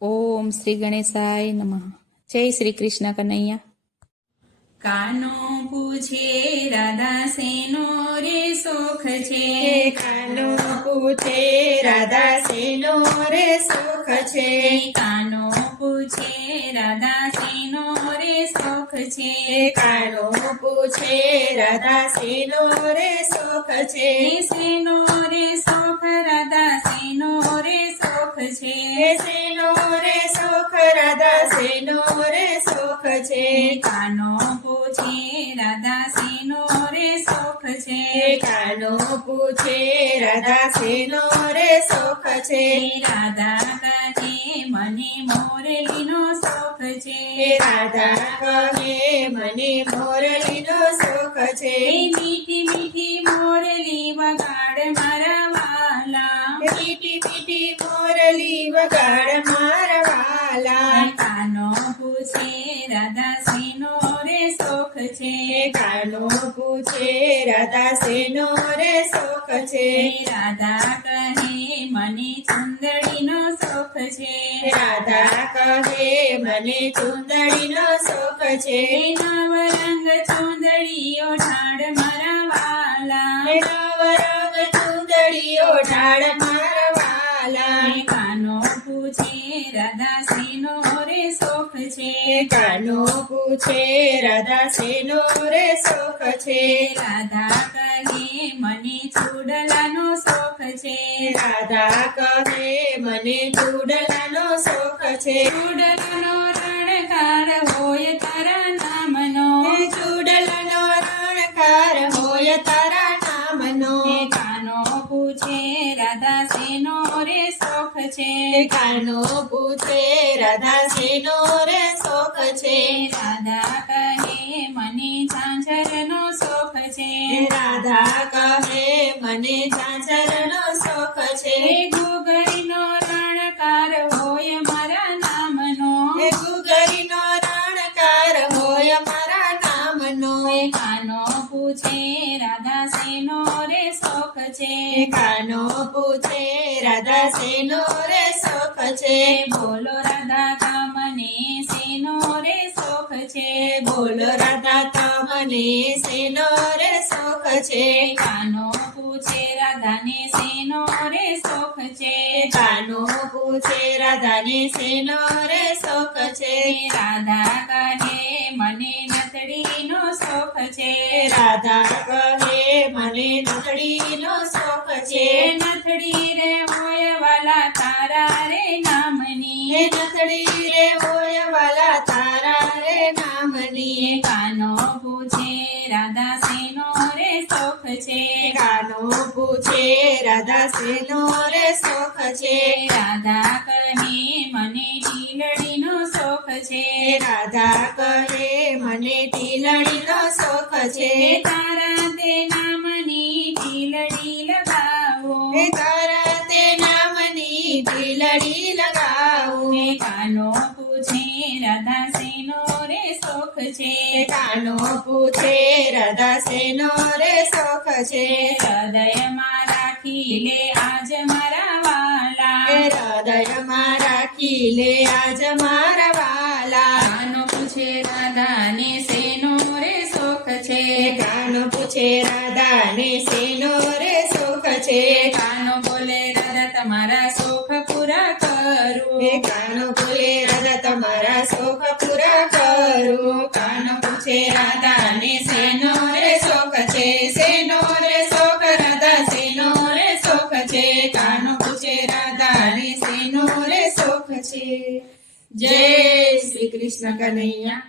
ઓમ શ્રી ગણેશાય નમઃ. જય શ્રી કૃષ્ણ કનૈયા. કાનો પૂછે રાધા શેનો રે સુખ છે, કાનો પૂછે રાધા શેનો રે સુખ છે, કાનો પૂછે રાધા શેનો રે સુખ છે, કાનો પૂછે રાધા શેનો રે સુખ છે, શેનો રે સુખ રાધા શેનો રે સુખ છે, શેનો રે સુખ રાધા શેનો રે સુખ છે, કાનો પૂછે રાધા શેનો રે સુખ છે, કાનો પૂછે રાધા શેનો રે સુખ છે, રાધા કહે મને મોરલીનો સુખ છે, રાધા કહે મને મોરલીનો સુખ છે, મીઠી મીઠી મોરલી વગાડ મારા વાલા, મીઠી મીઠી મોરલી વગાડ મારા વાલા, કાનો પૂછે રાધા શેનો રે સુખ છે, કાનો પૂછે રાધા શેનો રે સુખ છે, રાધા કહે મને ચુંદડીનો સુખ છે, રાધા કહે મને ચુંદડીનો સુખ છે, નવરંગ ચુંદડીઓ ઢાળ મારા વાલા, નવરંગ ચુંદડીઓ ઢાળ મારા વાલા, કાનો પૂછે રાધા શેનો રે સુખ છે, કાનો પૂછે રાધા શેનો રે સુખ છે, રાધા કહે મને ચૂડલાનો સુખ છે, રાધા કહે મને ચૂડલાનો સુખ છે, ચૂડલાનો રણકાર હોય તારા નામનો, ચૂડલાનો રણકાર હોય તારા નામનો, કાનો પૂછે રાધા શેનો રે સુખ છે, કાનો પૂછે રાધા શેનો રે સુખ છે, રાધા કહે મને ઝાંઝરનો સુખ છે, રાધા કહે મને ઝાંઝરનો સુખ છે, ઘૂઘરીનો રણકાર હોય મારા નામનો, ઘૂઘરીનો રણકાર હોય મારા નામનો, કાનો પૂછે રાધા શેનો રે સુખ છે, કાનો પૂછે રાધા શેનો રે સુખ છે, બોલો રાધા તમને શેનો રે સુખ છે, બોલો રાધા તમને શેનો રે સુખ છે, કાનો પૂછે રાધાને શેનો રે સુખ છે, કાનો પૂછે રાધાને શેનો રે સુખ છે, રાધા કહે મને નથડીનો સુખ છે, રાધા કહે મને નથડીનો સુખ છે, નથડી રે હોય વાલા તારા રે નામની, નથડી રે હોય વાલા તારા રે નામની, કાનો પૂછે રાધા શેનો રે સુખ છે, કાનો પૂછે રાધા શેનો રે સુખ છે, રાધા કહે મને ઢીલડીનો સુખ છે, રાધા કહે મને ઢીલડીનો સુખ છે, તારા તે નામની ઢીલડી લગાવો, તારા તે નામની ઢીલડી લગાવું, કાનો પૂછે રાધા શેનો રે સુખ છે, કાનો પૂછે રાધા શેનો રે સુખ છે, હૃદયમાં રાખી લે આજ મારા વાલા, હૃદયમાં રાખી લે આજ મારા વાલા, કાનો પૂછે રાધાને શેનો રે સુખ છે, કાનો પૂછે રાધાને શેનો રે સુખ છે, કાનો બોલે રાધા તમારા સુખ પૂરા કરું, કાનો બોલે રાધા તમારા સુખ પૂરા કરું, કાનો પૂછે રાધાને શેનો રે સુખ છે, શેનો રે સુખ રાધા શેનો રે સુખ છે, કાનો પૂછે રાધાને શેનો રે સુખ છે. જય શ્રી કૃષ્ણ કનૈયા.